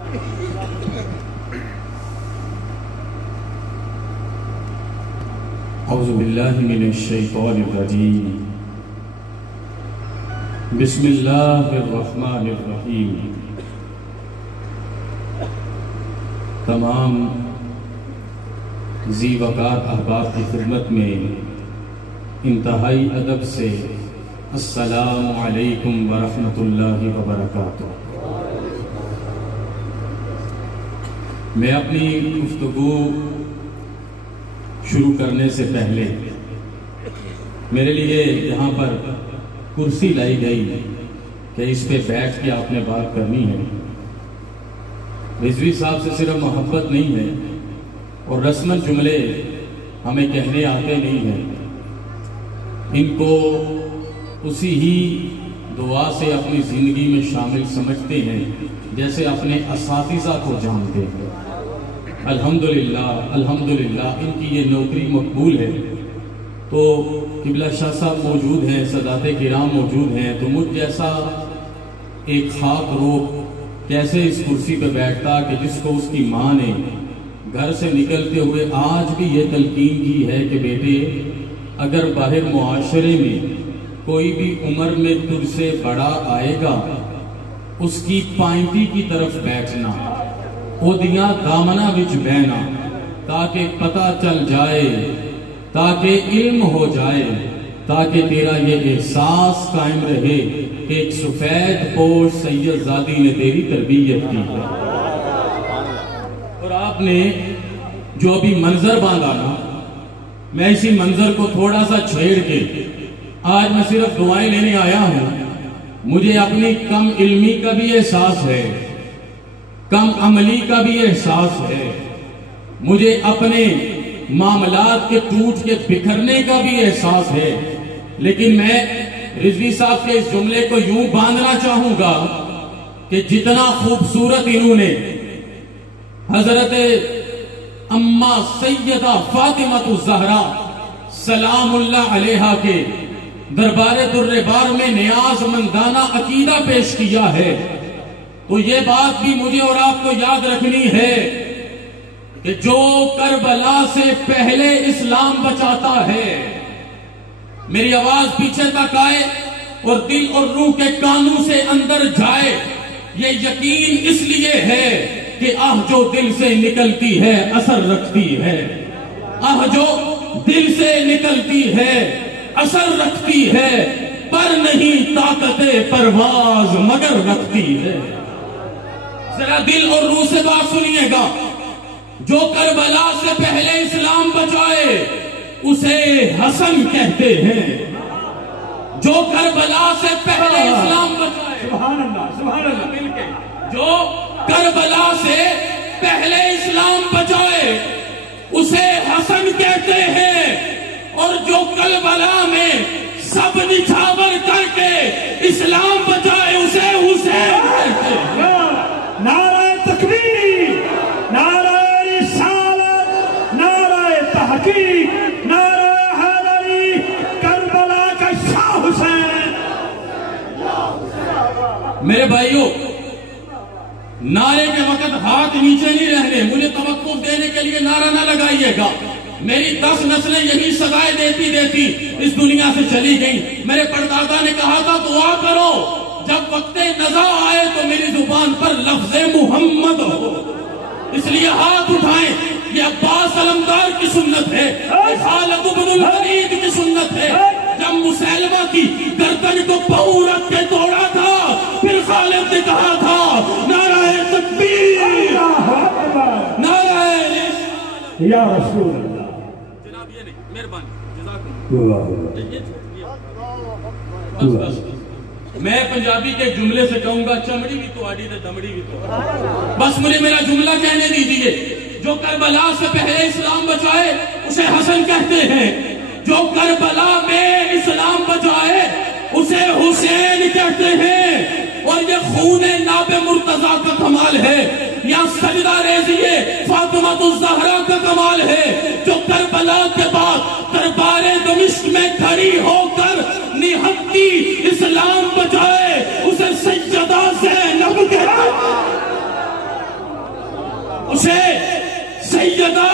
اعوذ باللہ من الشیطان الرجیم بسم اللہ الرحمن الرحیم۔ تمام ذی وقار احباب کی خدمت میں انتہائی ادب سے السلام علیکم ورحمۃ اللہ وبرکاتہ۔ میں اپنی گفتگو شروع کرنے سے پہلے میرے لیے یہاں پر کرسی لائی گئی کہ اس پہ بیٹھ کے آپ نے بات کرنی ہے۔ رضوی صاحب سے صرف محبت نہیں ہے اور رسماً جملے ہمیں کہنے آتے نہیں ہیں، ان کو اسی ہی دعا سے اپنی زندگی میں شامل سمجھتے ہیں جیسے اپنے اساتذہ کو جانتے ہیں۔ الحمدللہ الحمدللہ ان کی یہ نوکری مقبول ہے۔ تو قبلہ شاہ صاحب موجود ہیں، سادات کرام موجود ہیں، تو مجھ جیسا ایک خاک روح کیسے اس کرسی پہ بیٹھتا کہ جس کو اس کی ماں نے گھر سے نکلتے ہوئے آج بھی یہ تلقین کی ہے کہ بیٹے اگر باہر معاشرے میں کوئی بھی عمر میں تجھ سے بڑا آئے گا اس کی پائنٹی کی طرف بیٹھنا، خودیاں دامنہ وچ بہنا، تاکہ پتہ چل جائے، تاکہ علم ہو جائے، تاکہ تیرا یہ احساس قائم رہے کہ ایک سفید پوش سید زادی نے تیری تربیت کی ہے۔ اور آپ نے جو ابھی منظر باندھا نا، میں اسی منظر کو تھوڑا سا چھیڑ کے آج میں صرف دعائیں لینے آیا ہوں۔ مجھے اپنی کم علمی کا بھی احساس ہے، کم عملی کا بھی احساس ہے، مجھے اپنے معاملات کے ٹوٹ کے بکھرنے کا بھی احساس ہے، لیکن میں رضوی صاحب کے اس جملے کو یوں باندھنا چاہوں گا کہ جتنا خوبصورت انہوں نے حضرت اماں سیدہ فاطمہ الزہرا سلام اللہ علیہا کے دربار در بار میں نیاز مندانہ عقیدہ پیش کیا ہے، تو یہ بات بھی مجھے اور آپ کو یاد رکھنی ہے کہ جو کربلا سے پہلے اسلام بچاتا ہے، میری آواز پیچھے تک آئے اور دل اور روح کے کانوں سے اندر جائے، یہ یقین اس لیے ہے کہ آہ جو دل سے نکلتی ہے اثر رکھتی ہے، آہ جو دل سے نکلتی ہے اثر رکھتی ہے، پر نہیں طاقت پرواز مگر رکھتی ہے۔ ذرا دل اور روح سے بات سنیے گا، جو کربلا سے پہلے اسلام بچائے اسے حسن کہتے ہیں، جو کربلا سے پہلے اسلام بچائے، سبحان اللہ سبحان اللہ، مل کے جو کربلا سے پہلے اسلام بچائے اسے حسن کہتے ہیں، اور جو کربلا میں سب نچھاور کر کے اسلام بچائے اسے حسین کہتے ہیں۔ نعرہ تکبیر، نعرہ رسالت، نعرہ تحقیق، نعرہ حیدری، کربلا کا شاہ حسین۔ میرے بھائیوں، نعرے کے وقت ہاتھ نیچے نہیں رہنے، مجھے توقف دینے کے لیے نعرہ نہ لگائیے گا۔ میری 10 نسلیں یہی سزائیں دیتی اس دنیا سے چلی گئیں۔ میرے پردادا نے کہا تھا دعا کرو جب وقت نزا آئے تو میری زبان پر لفظ محمد ہو، اس لیے ہاتھ اٹھائیں۔ یہ عباس علمدار کی سنت ہے، خالد بن الولید کی سنت ہے۔ جب مسیلمہ کی گردن کو پاؤں رکھ کے توڑا تھا، پھر خالد نے کہا تھا نعرہ تکبیر، نعرہ یا رسول اللہ۔ جناب یہ نہیں، مہربانی، اللہ۔ میں پنجابی کے جملے سے کہوں گا چمڑی بھی تو آڑی دے دمڑی بھی تو، بس مجھے میرا جملہ کہنے دیجئے۔ جو کربلا سے پہلے اسلام بچائے اسے حسن کہتے ہیں، جو کربلا میں اسلام بچائے اسے حسین کہتے ہیں، اور یہ خون ناب مرتضیٰ کا کمال ہے، یا سجدہ ریزیے فاطمہ الزہرا کا کمال ہے، جو کربلا کے بعد دربار دمشق میں کھڑی ہو کر نہتی اسلام بچائے اسے سیدہ زینب کہتے ہیں۔ اسے سیدہ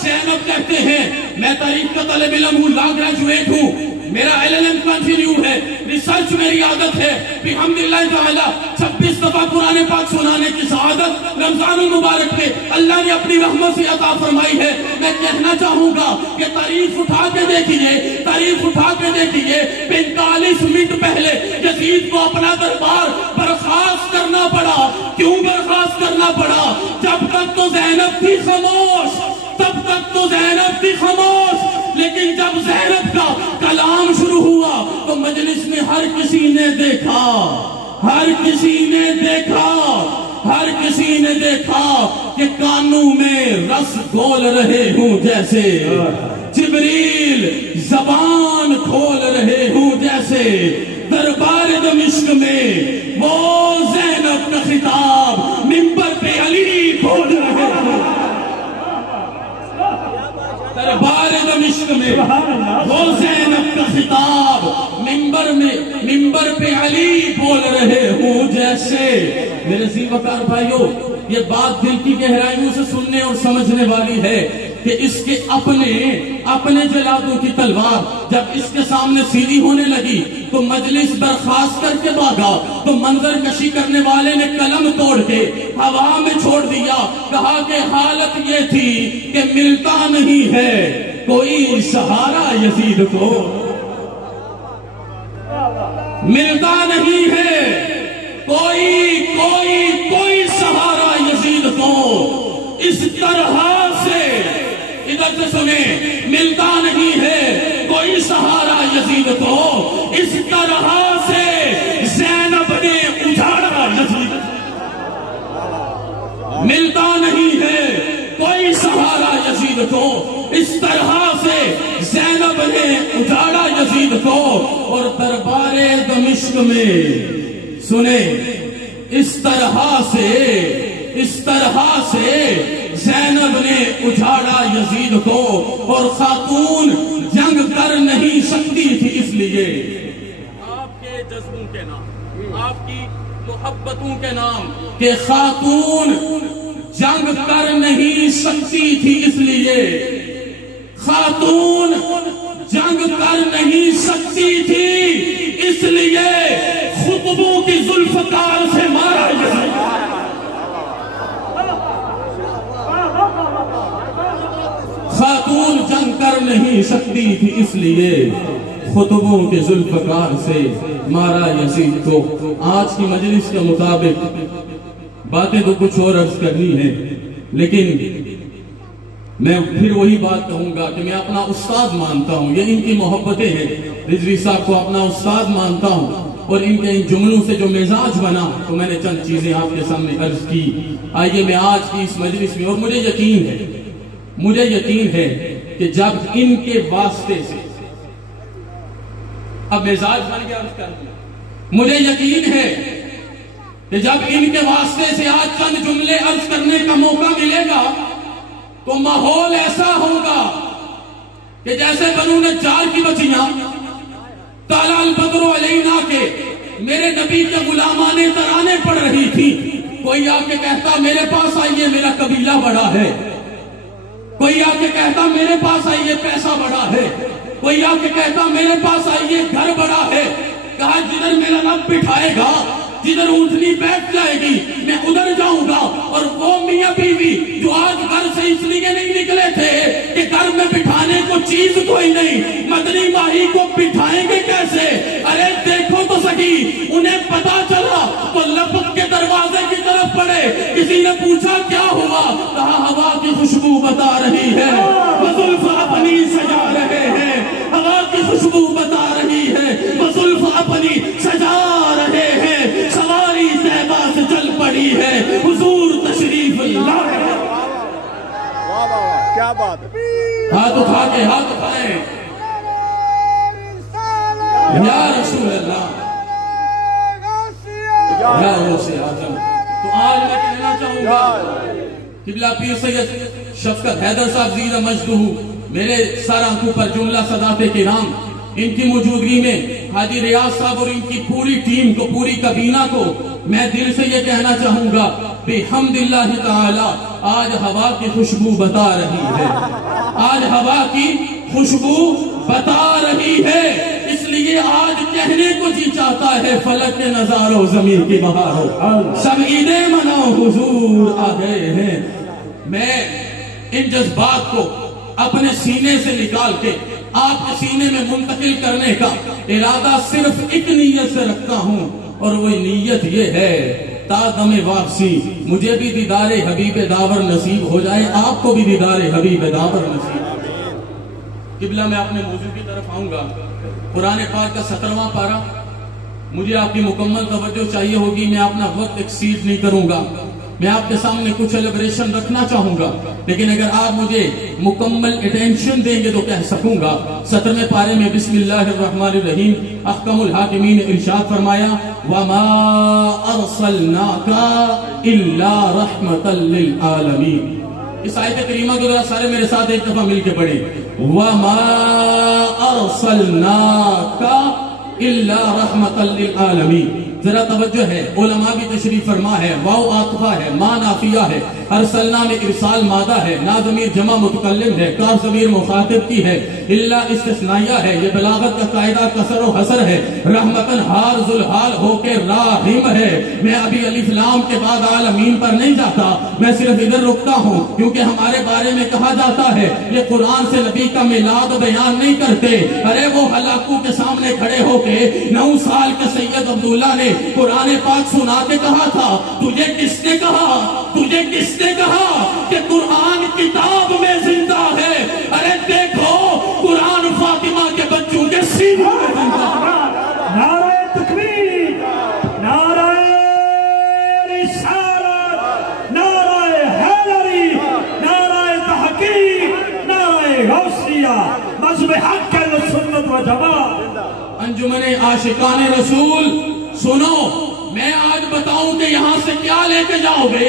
زینب کہتے ہیں. میں تاریخ کا طالب علم ہوں, لا گریجویٹ ہوں, میرا LLM کنٹینیو ہے, ریسرچ میری عادت ہے. بحمداللہ تعالی 26 دفعہ قرآن پاک سنانے کی سعادت رمضان المبارک میں اللہ نے اپنی رحمت سے عطا فرمائی ہے. میں کہنا چاہوں گا کہ تاریخ اٹھا کے دیکھیے, تاریخ اٹھا کے دیکھیے, 45 منٹ پہلے یزید کو اپنا دربار برخاست کرنا پڑا. کیوں برخاست کرنا پڑا؟ جب تک تو زینب تھی خاموش, تب تک تو زینب تھی خاموش, لیکن جب زینب کا کلام شروع ہوا تو مجلس میں ہر کسی نے دیکھا, ہر کسی نے دیکھا, ہر کسی نے دیکھا کہ کانوں میں رس گھول رہے ہوں جیسے جبریل زبان کھول رہے ہوں جیسے. دربار دمشق میں وہ زینب کا خطاب منبر پہ علی کھول رہے ہوں. دربار دمشق میں وہ زینب کا خطاب منبر پہ علی بول رہے ہوں جیسے. میرے عزیز وقار بھائیو, یہ بات دل کی گہرائیوں سے سننے اور سمجھنے والی ہے کہ اس کے اپنے جلادوں کی تلوار جب اس کے سامنے سیدھی ہونے لگی تو مجلس برخاست کر کے بھاگا. تو منظر کشی کرنے والے نے قلم توڑ کے ہوا میں چھوڑ دیا, کہا کہ حالت یہ تھی کہ ملتا نہیں ہے کوئی سہارا یزید کو, ملتا نہیں ہے کوئی سہارا یزید کو. اس طرح سے ادھر سے سنیں, ملتا نہیں ہے کوئی سہارا یزید کو, اس طرح سے زینب نے اجاڑا یزید. ملتا نہیں ہے کوئی سہارا یزید کو, اس طرح سے زینب نے اجاڑا یزید کو. اور دربار دمشق میں سنیں, اس طرح سے زینب نے اجاڑا یزید کو. اور خاتون جنگ کر نہیں سکتی تھی, اس لیے آپ کے جذبوں کے نام, آپ کی محبتوں کے نام, کہ خاتون جنگ کر نہیں سکتی تھی, اس لیے خاتون جنگ کر نہیں سکتی تھی, اس لیے خطبوں کی ذوالفقار سے مارا یزید. خاتون جنگ کر نہیں سکتی تھی, اس لیے خطبوں کے ذوالفقار سے مارا یزید کو. آج کی مجلس کے مطابق باتیں تو کچھ اور عرض کرنی ہے, لیکن میں پھر وہی بات کہوں گا کہ میں اپنا استاد مانتا ہوں, یہ ان کی محبتیں ہیں. رضوی صاحب کو اپنا استاد مانتا ہوں, اور ان کے ان جملوں سے جو مزاج بنا تو میں نے چند چیزیں آپ کے سامنے عرض کی. آئیے میں آج کی اس مجلس میں, اور مجھے یقین ہے کہ جب ان کے واسطے سے اب مزاج بن گیا عرض کر دیا, مجھے یقین ہے کہ جب ان کے واسطے سے آج چند جملے عرض کرنے کا موقع ملے گا تو ماحول ایسا ہوگا کہ جیسے بنو نجار کی بچیاں طلع البدر علینا کے میرے نبی کے غلامانے ترانے پڑھ رہی تھی. کوئی آ کے کہتا میرے پاس آئیے میرا قبیلہ بڑا ہے, کوئی آ کے کہتا میرے پاس آئیے پیسہ بڑا ہے, کوئی آ کے کہتا میرے پاس آئیے گھر بڑا ہے. کہا جدھر میرا رب بٹھائے گا, جدھر اونٹنی بیٹھ جائے گی میں ادھر جاؤں گا. اور وہ میاں بیوی جو آج گھر سے اس لیے نہیں نکلے تھے کہ گھر میں بٹھانے کو چیز کوئی نہیں, مدنی ماہی کو بٹھائیں گے کیسے؟ ارے دیکھو تو سکی, انہیں پتا چلا تو لپک کے دروازے کی طرف پڑے. کسی نے پوچھا کیا ہوا؟ کہا ہوا کی خوشبو بتا رہی ہے, زلف اپنی سجا رہے ہیں. ہوا کی خوشبو بتا رہی ہے, زلف اپنی سجا رہے ہیں. سواری طیبہ سے چل پڑی ہے, حضور تشریف اللہ. کیا بات, ہاتھ اٹھا کے ہاتھ اٹھائیں, یا رسول اللہ, یا غوث اعظم. تو آج میں کہنا چاہوں گا قبلہ پیر سید شفقت حیدر صاحب زیرہ مجدہ میرے سر آنکھوں پر جملہ صدات کرام, ان کی موجودگی میں حاجی ریاض صاحب اور ان کی پوری ٹیم کو, پوری کابینہ کو میں دل سے یہ کہنا چاہوں گا بحمد اللہ تعالی آج ہوا کی خوشبو بتا رہی ہے، آج ہوا کی خوشبو بتا رہی ہے، اس لیے آج کہنے کو جی چاہتا ہے فلک کے نظاروں زمین کی بہاروں سب عیدیں مناؤ حضور آ گئے ہیں۔ میں ان جذبات کو اپنے سینے سے نکال کے آپ کے سینے میں منتقل کرنے کا ارادہ صرف ایک نیت سے رکھتا ہوں، اور وہ نیت یہ ہے تا دم واپسی مجھے بھی دیدار حبیب داور نصیب ہو جائے، آپ کو بھی دیدار حبیب داور نصیب ہو جائے۔ قبلہ میں اپنے موضوع کی طرف آؤں گا۔ قرآن پاک کا 17واں پارہ، مجھے آپ کی مکمل توجہ چاہیے ہوگی، میں اپنا وقت ایکسیڈ نہیں کروں گا، میں آپ کے سامنے کچھ ایلیبریشن رکھنا چاہوں گا، لیکن اگر آپ مجھے مکمل اٹینشن دیں گے تو کہہ سکوں گا۔ 17ویں پارے میں بسم اللہ الرحمن الرحیم احکم الحاکمین نے ارشاد فرمایا وَمَا أَرْسَلْنَاكَ إِلَّا رَحْمَةً لِلْعَالَمِينَ۔ اس آیت کریمہ کو ذرا سارے میرے ساتھ ایک دفعہ مل کے پڑھیں، وَمَا أَرْسَلْنَاكَ إِلَّا رَحْمَةً لِلْعَالَمِينَ۔ ذرا توجہ ہے، علماء بھی تشریف فرما ہے، واو عاطفہ ہے، ما نافیہ ہے، ارسلنا میں ارسال مادہ ہے، نا ضمیر جمع متکلم ہے، کاف ضمیر مخاطب کی ہے، الا استثنائیہ ہے، یہ بلاغت کا قاعدہ کسر و حسر ہے، رحمتن حال ذوالحال ہو کے راحم ہے۔ میں ابھی الف لام کے بعد عالمین پر نہیں جاتا، میں صرف ادھر رکتا ہوں، کیونکہ ہمارے بارے میں کہا جاتا ہے یہ قرآن سے نبی کا میلاد بیان نہیں کرتے۔ ارے وہ ہلاکو کے سامنے کھڑے ہو کے 9 سال کے سید عبداللہ نے قرآن پاک سنا کے کہا تھا، تجھے کس نے کہا، تجھے کس نے کہا کہ قرآن کتاب میں زندہ ہے؟ ارے دیکھو قرآن فاطمہ کے بچوں کے سینوں میں زندہ ہے۔ نعرہ تکبیر، نعرہ رسالت، نعرہ حیدری، نعرہ تحقیق، نعرہ غوثیہ، مذہب حق و سنت و جماعت۔ انجمن عاشقان رسول سنو، میں آج بتاؤں کہ یہاں سے کیا لے کے جاؤ گے،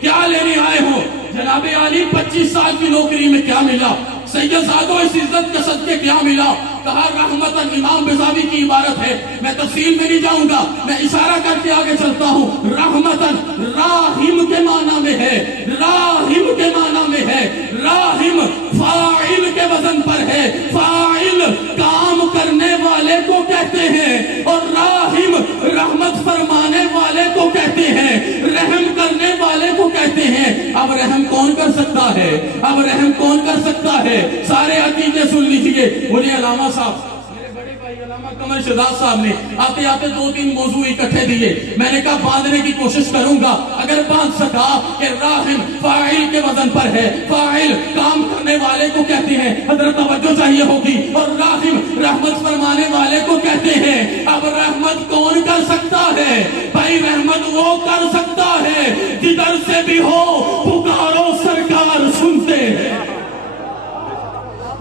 کیا لینے آئے ہو۔ جناب علی 25 سال کی نوکری میں کیا ملا، سید زادو اس عزت کے صدقے کیا ملا؟ کہا رحمتن، امام بزاوی کی عبارت ہے، میں تفصیل میں نہیں جاؤں گا، میں اشارہ کر کے آگے چلتا ہوں۔ رحمتن راحم کے معنی میں ہے، راحم کے معنی میں ہے، راحم فاعل کے وزن پر ہے، فاعل کام کرنے والے کو کہتے ہیں، اور راحم رحمت فرمانے والے کو کہتے ہیں، رحم کرنے والے کو کہتے ہیں۔ اب رحم کون کر سکتا ہے، اب رحم کون کر سکتا ہے؟ سارے عقیدے سن لیجئے۔ مجھے علامہ صاحب، میرے بڑے بھائی علامہ قمر شہزاد صاحب نے آتے آتے 2-3 موضوع اکٹھے دیے، میں نے کہا باندھنے کی کوشش کروں گا، اگر باندھ سکا کہ راحم فاعل کے وزن پر ہے، فاعل کام کرنے والے کو کہتے ہیں، حضرت توجہ چاہیے ہوگی، اور راحم رحمت فرمانے والے کو کہتے ہیں۔ اب رحمت کون کر سکتا ہے بھائی؟ رحمت وہ کر سکتا ہے جدھر سے بھی ہو پکارو سرکار سنتے ہیں۔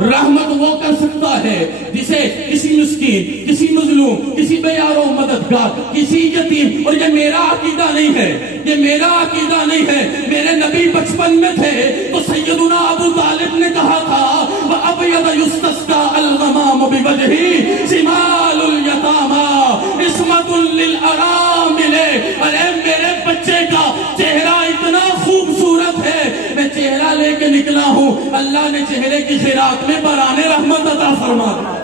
رحمت وہ کر سکتا ہے جسے کسی مسکین، کسی مظلوم، کسی بے یار و مددگار، کسی یتیم، اور یہ میرا عقیدہ نہیں ہے، یہ میرا عقیدہ نہیں ہے، میرے نبی بچپن میں تھے تو سیدنا ابو طالب نے کہا تھا وَأَبْيَضَ يُسْتَسْقَى الْغَمَامُ بِوَجْهِهِ شِمَالُ الْيَتَامَى عِصْمَةٌ لِلْأَرَامِلِ۔ ارے میرے بچے کا چہرہ اتنا خوبصورت ہے، میں چہرہ لے کے نکلا ہوں، اللہ نے چہرے کی خیرات میں برانے رحمت عطا فرما دی۔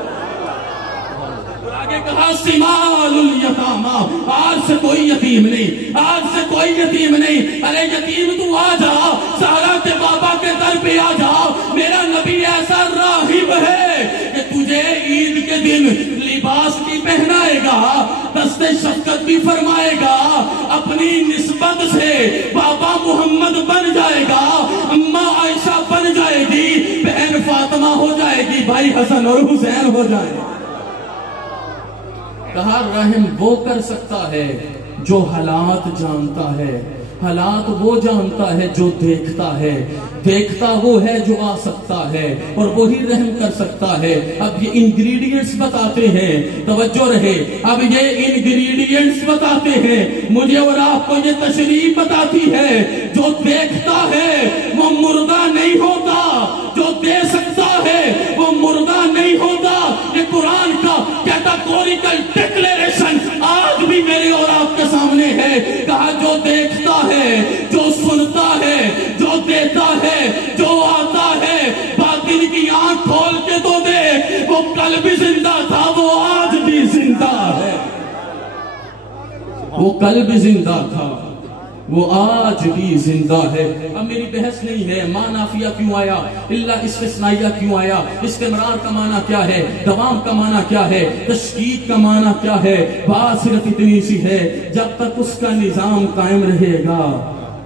آگے کہا سمال الیتامہ، آج سے کوئی یتیم نہیں، آج سے کوئی یتیم نہیں۔ ارے یتیم تو آ جا، سارا کے بابا کے در پہ آ جا، میرا نبی ایسا راہب ہے کہ تجھے عید کے دن لباس بھی پہنائے گا، دست شفقت بھی فرمائے گا، اپنی نسبت سے بابا محمد بن جائے گا، اماں عائشہ بن جائے گی، بہن فاطمہ ہو جائے گی، بھائی حسن اور حسین ہو جائے گا۔ کہا رحم وہ کر سکتا ہے جو حالات جانتا ہے، حالات وہ جانتا ہے جو دیکھتا ہے، دیکھتا وہ ہے جو آ سکتا ہے، اور وہی رحم کر سکتا ہے۔ اب یہ انگریڈینٹس بتاتے ہیں، توجہ رہے، اب یہ انگریڈینٹس بتاتے ہیں، مجھے اور آپ کو یہ تشریح بتاتی ہے، جو دیکھتا ہے وہ مردہ نہیں ہوتا، جو دے سکتا ہے وہ مردہ نہیں ہوتا۔ یہ قرآن کا کیٹاگوریکل ڈکلیریشن آج بھی میرے اور آپ کے سامنے ہے۔ کہا جو دیکھتا ہے، جو کل بھی زندہ تھا، وہ آج بھی زندہ ہے۔ اب میری بحث نہیں ہے ما نافیہ کیوں آیا، الا استثنائیہ کیوں آیا، استمرار کا معنی کیا ہے، دوام کا معنی کیا ہے، تشدید کا معنی کیا ہے۔ بات صرف اتنی سی ہے، جب تک اس کا نظام قائم رہے گا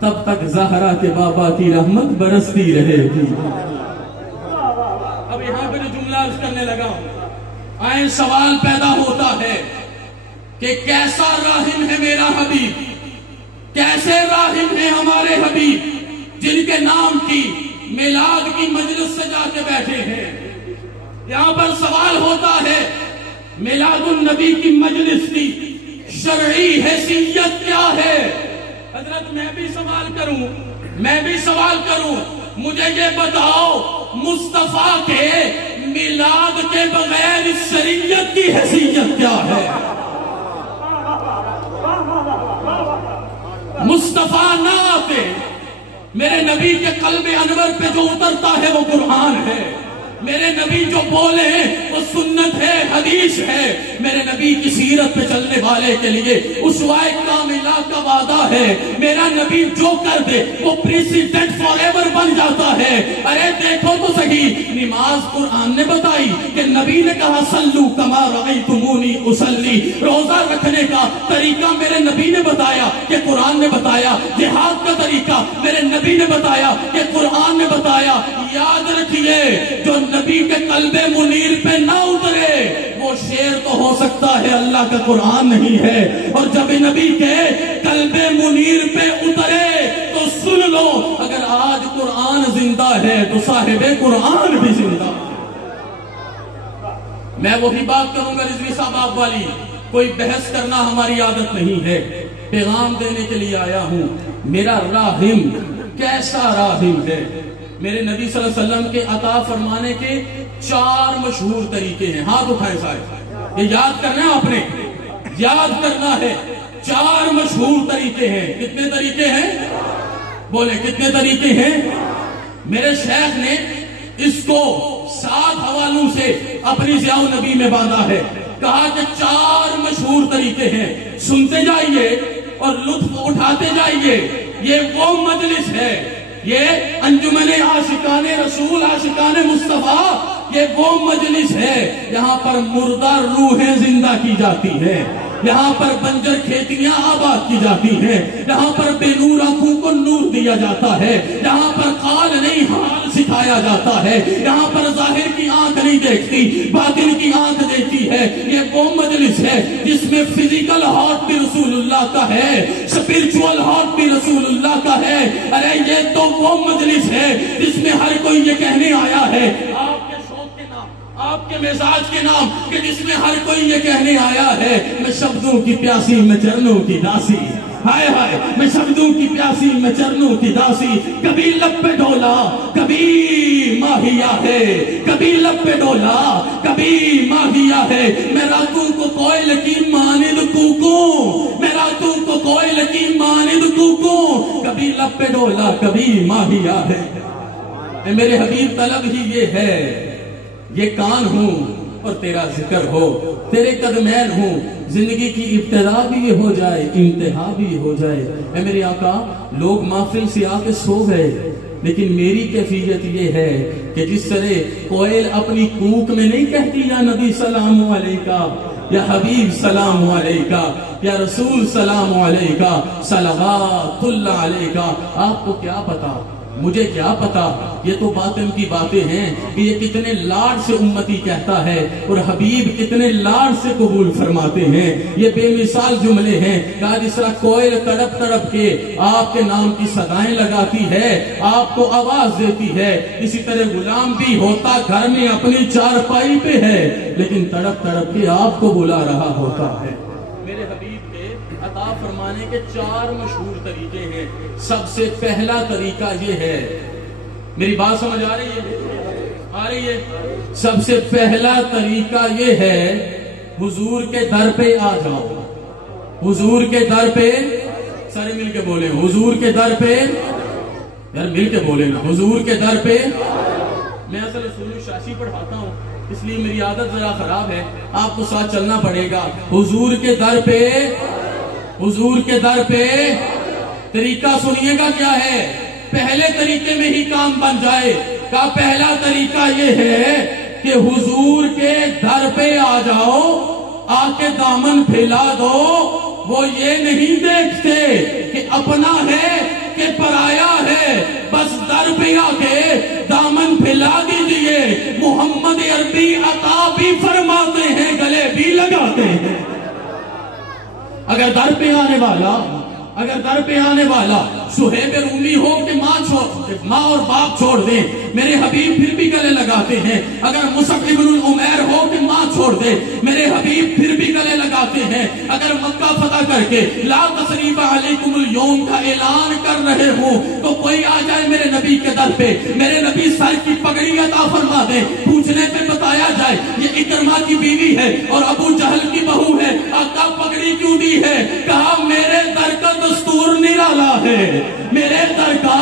تب تک زہرا کے بابا کی رحمت برستی رہے گی۔ اب یہاں پہ جو جملہ عرض کرنے لگا آئیں، سوال پیدا ہوتا ہے کہ کیسا راحم ہے میرا حبیب، کیسے راحم ہیں ہمارے حبیب جن کے نام کی میلاد کی مجلس سے جا کے بیٹھے ہیں۔ یہاں پر سوال ہوتا ہے میلاد النبی کی مجلس کی شرعی حیثیت کیا ہے؟ حضرت میں بھی سوال کروں، مجھے یہ بتاؤ مصطفیٰ کے میلاد کے بغیر شریعت کی حیثیت کیا ہے؟ مصطفیٰ نہ آتے میرے نبی کے قلب انور پہ جو اترتا ہے وہ قرآن ہے، میرے نبی جو بولے وہ سنت ہے، حدیث ہے، میرے نبی کی سیرت پہ چلنے والے کے لیے اسوہ کاملہ کا وعدہ ہے، میرا نبی جو کر دے وہ پریسیڈنٹ فار ایور بن جاتا ہے۔ ارے دیکھو تو صحیح، نماز قرآن نے بتائی کہ نبی نے کہا صلو کما رأیتمونی اصلی، روزہ رکھنے کا طریقہ میرے نبی نے بتایا کہ قرآن نے بتایا، جہاد کا طریقہ میرے نبی نے بتایا کہ قرآن نے بتایا۔ یاد رکھیے جو نبی کے قلب منیر پہ نہ اترے وہ شعر تو ہو سکتا ہے، اللہ کا قرآن نہیں ہے، اور جب نبی کے قلب منیر پہ اترے تو سن لو اگر آج قرآن زندہ ہے تو صاحب قرآن بھی زندہ۔ میں وہی بات کروں گا رضوی صاحب آپ والی، کوئی بحث کرنا ہماری عادت نہیں ہے، پیغام دینے کے لیے آیا ہوں۔ میرا راحم کیسا راحم ہے؟ میرے نبی صلی اللہ علیہ وسلم کے عطا فرمانے کے 4 مشہور طریقے ہیں، ہاتھ اٹھائیں صاحب، یہ یاد کرنا ہے، آپ نے یاد کرنا ہے۔ 4 مشہور طریقے ہیں۔ کتنے طریقے ہیں؟ بولے کتنے طریقے ہیں؟ میرے شیخ نے اس کو 7 حوالوں سے اپنی ضیاء النبی میں باندھا ہے، کہا کہ 4 مشہور طریقے ہیں، سنتے جائیے اور لطف اٹھاتے جائیے۔ یہ وہ مجلس ہے، یہ انجمن عاشقان رسول عاشقان مصطفیٰ، یہ وہ مجلس ہے یہاں پر مردہ روحیں زندہ کی جاتی ہیں، یہاں پر بنجر کھیتیاں آباد کی جاتی ہیں، یہاں پر بے نور آنکھوں کو نور دیا جاتا ہے، یہاں پر قال نہیں حال سکھایا جاتا ہے، یہاں پر ظاہر کی آنکھ نہیں دیکھتی باطن کی آنکھ دیکھتی ہے۔ یہ وہ مجلس ہے جس میں فزیکل ہارٹ بھی رسول اللہ کا ہے، اسپرچول ہارٹ بھی رسول اللہ کا ہے۔ ارے یہ تو وہ مجلس ہے جس میں ہر کوئی یہ کہنے آیا ہے، آپ کے شوق کے نام، آپ کے مزاج کے نام، کہ جس میں ہر کوئی یہ کہنے آیا ہے میں شبدوں کی پیاسی میں چرنوں کی داسی، ہائے ہائے میں شبدوں کی پیاسی میں چرنوں کی داسی، کبھی لب پہ ڈولا کبھی ماہیا ہے، کبھی لب پہ ڈولا کبھی ماہیا ہے، میں راتوں کو کوئل کی مانند کوکوں، میں راتوں کو کوئل کی مانند کوکوں، کبھی لب پہ ڈولا کبھی ماہیا ہے۔ اے میرے حبیب طلب ہی یہ ہے، یہ کان ہوں اور تیرا ذکر ہو، تیرے قدمین ہوں، زندگی کی ابتدا بھی یہ ہو جائے انتہا بھی یہ ہو جائے۔ اے میرے آقا، لوگ محفل سے آ کے سو گئے، لیکن میری کیفیت یہ ہے کہ جس طرح کوئل اپنی کوک میں نہیں کہتی یا نبی سلام علیکہ، یا حبیب سلام علیکہ، یا رسول سلام علیکہ، صلوات اللہ علیکہ، آپ کو کیا پتا، مجھے کیا پتا، یہ تو باطن کی باتیں ہیں کہ یہ کتنے لاڈ سے امتی کہتا ہے اور حبیب کتنے لاڈ سے قبول فرماتے ہیں۔ یہ بے مثال جملے ہیں کہ جس طرح کوئل تڑپ تڑپ کے آپ کے نام کی صدائیں لگاتی ہے، آپ کو آواز دیتی ہے، اسی طرح غلام بھی ہوتا گھر میں اپنی چارپائی پہ ہے لیکن تڑپ تڑپ کے آپ کو بلا رہا ہوتا ہے۔ میرے حبیب عطا فرمانے کے 4 مشہور طریقے ہیں۔ سب سے پہلا طریقہ یہ ہے، میری بات سمجھ آ رہی ہے؟ آ رہی ہے؟ سب سے پہلا طریقہ یہ ہے، حضور کے در پہ آ جاؤ، حضور کے در پہ، سارے مل کے بولیں، حضور کے در پہ، یار مل کے بولیں نا، حضور کے در پہ۔ میں اصل اصول شاشی پڑھاتا ہوں اس لیے میری عادت ذرا خراب ہے، آپ کو ساتھ چلنا پڑے گا۔ حضور کے در پہ، حضور کے در پہ طریقہ سنیے گا کیا ہے، پہلے طریقے میں ہی کام بن جائے کا پہلا طریقہ یہ ہے کہ حضور کے در پہ آ جاؤ، آ کے دامن پھیلا دو۔ وہ یہ نہیں دیکھتے کہ اپنا ہے کہ پرایا ہے، بس در پہ آ کے دامن پھیلا دیجئے۔ محمد عربی عطا بھی فرماتے ہیں، گلے بھی لگاتے ہیں۔ اگر در پہ آنے والا صہیب رومی ہو کہ ماں اور باپ چھوڑ دیں، میرے حبیب پھر بھی گلے لگاتے ہیں۔ اگر مصعب ابن العمیر ہو کہ ماں چھوڑ دے، میرے حبیب پھر بھی گلے لگاتے ہیں۔ اگر مکہ فتح کر کے لا تثریب علیکم اليوم کا اعلان کر رہے ہوں تو کوئی آ جائے میرے نبی کے در پہ، میرے نبی سر کی پگڑی عطا فرما دیں، پوچھنے پہ بتایا جائے یہ اکرمہ کی بیوی ہے اور ابو جہل کی بہو ہے، آقا پگڑی کیوں دی ہے؟ کہا میرے در کا دستور نرالا ہے، میرے در کا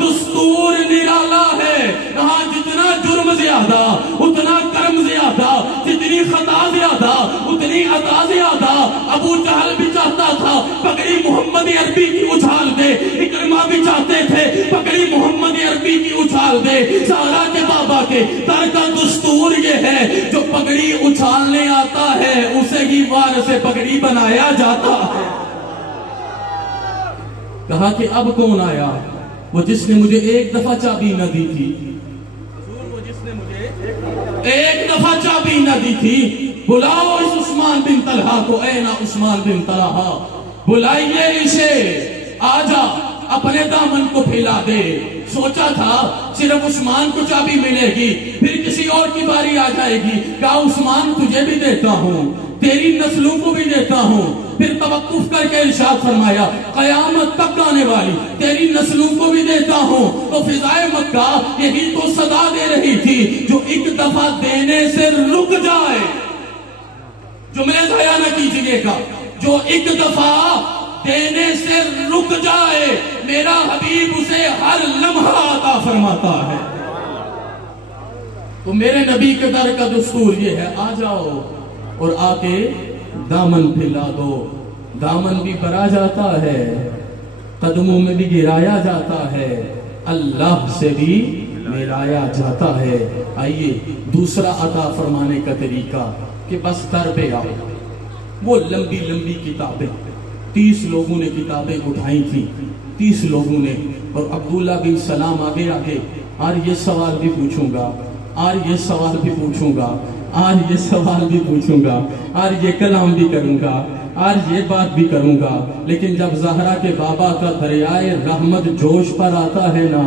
دستور نرالا ہے۔ کہاں جتنا جرم زیادہ اتنا کرم زیادہ، جتنی خطا زیادہ اتنی عطا زیادہ۔ ابو جہل بھی چاہتا تھا پگڑی محمد عربی کی اچھال دے، اکرمہ بھی چاہتے تھے پگڑی محمد عربی کی اچھال دے۔ سارا کے بابا کے در کا دستور یہ ہے جو پگڑی اچھالنے آتا ہے اسے ہی وارث پگڑی بنایا جاتا ہے۔ کہا کہ اب کون آیا؟ وہ جس نے مجھے ایک دفعہ چابی نہ دی تھی، وہ جس نے مجھے ایک دفعہ چابی نہ دی تھی۔ بلاؤ اس عثمان بن طلحہ کو، اے نا عثمان بن طلحہ، بلائیے اسے، آجا اپنے دامن کو پھیلا دے۔ سوچا تھا صرف عثمان کو چابی ملے گی، پھر کسی اور کی باری آ جائے گی۔ کہا عثمان تجھے بھی دیتا ہوں، تیری نسلوں کو بھی دیتا ہوں۔ پھر توقف کر کے ارشاد فرمایا قیامت تک آنے والی تیری نسلوں کو بھی دیتا ہوں۔ تو فضائے مکہ یہی تو صدا دے رہی تھی، جو ایک دفعہ دینے سے رک جائے، جملے ضائع نہ کیجئے گا، جو ایک دفعہ دینے سے رک جائے میرا حبیب اسے ہر لمحہ عطا فرماتا ہے۔ تو میرے نبی کے در کا دستور یہ ہے، آ جاؤ اور آ کے دامن پھیلا دو۔ دامن بھی بھرا جاتا ہے، قدموں میں بھی گرایا جاتا ہے، اللہ سے بھی ملایا جاتا ہے۔ آئیے دوسرا عطا فرمانے کا طریقہ کہ بس در پہ آؤ۔ وہ لمبی لمبی کتابیں 30 لوگوں نے کتابیں اٹھائی تھی، 30 لوگوں نے، اور عبداللہ بن سلام آگے آگے، اور یہ سوال بھی پوچھوں گا، اور یہ سوال بھی پوچھوں گا، آج یہ سوال بھی پوچھوں گا، آج یہ کلام بھی کروں گا، آج یہ بات بھی کروں گا۔ لیکن جب زہرا کے بابا کا دریائے رحمت جوش پر آتا ہے نا،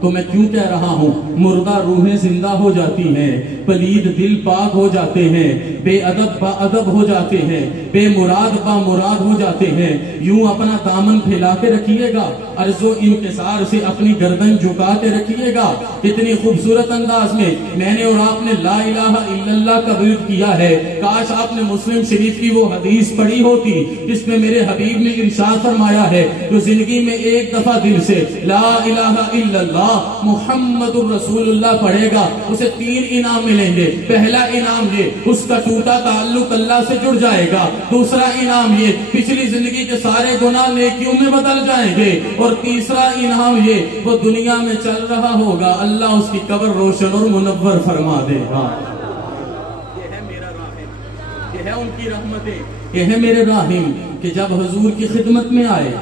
تو میں کیوں کہہ رہا ہوں، مردہ روحیں زندہ ہو جاتی ہیں، پلید دل پاک ہو جاتے ہیں، بے ادب با ادب ہو جاتے ہیں، بے مراد با مراد ہو جاتے ہیں۔ یوں اپنا دامن پھیلا کے رکھیے گا، عرض و انکسار سے اپنی گردن جھکا کے رکھیے گا۔ کتنی خوبصورت انداز میں میں نے اور آپ نے لا الہ الا اللہ کا ورد کیا ہے۔ کاش آپ نے مسلم شریف کی وہ حدیث پڑھی ہوتی جس میں میرے حبیب نے ارشاد فرمایا ہے، جو زندگی میں ایک دفعہ دل سے لا الہ الا اللہ محمد الرسول اللہ پڑھے گا، اسے 3 انعام ملیں گے۔ پہلا انعام یہ، اس کا ٹوٹا تعلق اللہ سے جڑ جائے گا۔ دوسرا انعام یہ، پچھلی زندگی کے سارے گناہ نیکیوں میں بدل جائیں گے۔ اور تیسرا انعام یہ، وہ دنیا میں چل رہا ہوگا، اللہ اس کی قبر روشن اور منور فرما دے گا۔ یہ ہے میرا راحم، یہ ہے ان کی رحمتیں، یہ ہے میرے راحم کہ جب حضور کی خدمت میں آئے،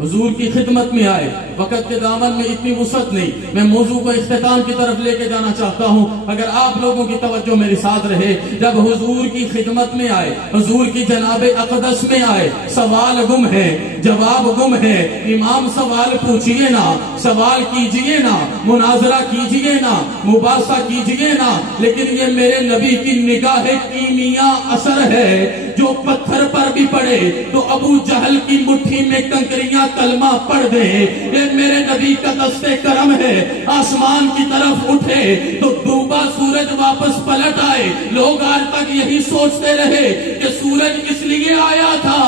حضور کی خدمت میں آئے، وقت کے دامن میں اتنی وسعت نہیں، میں موضوع کو اختتام کی طرف لے کے جانا چاہتا ہوں، اگر آپ لوگوں کی توجہ میرے ساتھ رہے۔ جب حضور کی خدمت میں آئے، حضور کی جناب اقدس میں آئے، سوال گم ہے، جواب گم ہے۔ امام سوال پوچھئے نا، سوال کیجئے نا، مناظرہ کیجئے نا، مباحثہ کیجئے نا، لیکن یہ میرے نبی کی نگاہ کیمیا اثر ہے، جو پتھر پر بھی پڑے تو ابو جہل کی مٹھی میں کنکریاں کلمہ پڑھ دے۔ یہ میرے نبی کا دست کرم ہے، آسمان کی طرف اٹھے تو ڈوبا سورج واپس پلٹ آئے۔ لوگ آج تک یہی سوچتے رہے کہ سورج اس لیے آیا تھا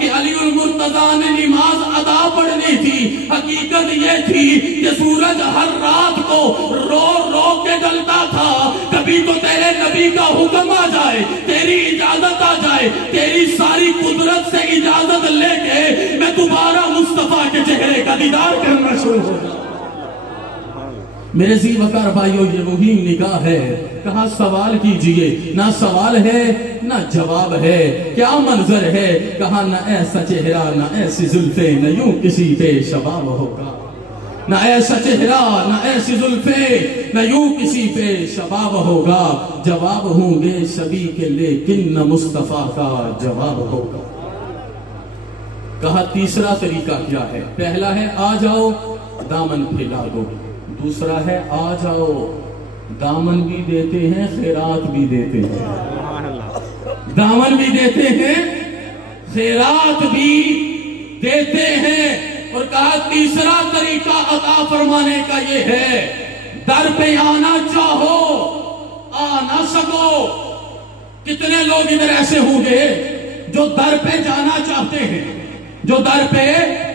کہ علی المرتضیٰ نے نماز ادا پڑھنی تھی۔ حقیقت یہ تھی کہ سورج ہر رات کو رو رو کے کے جلتا تھا، کبھی تو تیرے نبی کا حکم آ جائے، تیری اجازت آ جائے، تیری ساری قدرت سے اجازت لے کے میں دوبارہ مصطفیٰ کے چہرے کا دیدار کرنا شروع ہو جاؤں۔ میرے ذی وقار بھائیو، یہ وہی نگاہ ہے، کہاں سوال کیجئے، نہ سوال ہے نہ جواب ہے، کیا منظر ہے، کہاں نہ ایسا چہرہ نہ ایسی زلفیں، نہ یوں کسی پہ شباب ہوگا، نہ ایسا چہرہ نہ ایسی زلفیں، نہ یوں کسی پہ شباب ہوگا، جواب ہوں گے سبھی کے لیکن نہ مصطفیٰ کا جواب ہوگا۔ کہا تیسرا طریقہ کیا ہے؟ پہلا ہے آ جاؤ دامن پھیلا دو، دوسرا ہے آ جاؤ دامن بھی دیتے ہیں خیرات بھی دیتے ہیں، دامن بھی دیتے ہیں خیرات بھی دیتے ہیں۔ اور کہا تیسرا طریقہ عطا فرمانے کا یہ ہے، در پہ آنا چاہو آ نہ سکو۔ کتنے لوگ ادھر ایسے ہوں گے جو در پہ جانا چاہتے ہیں، جو در پہ،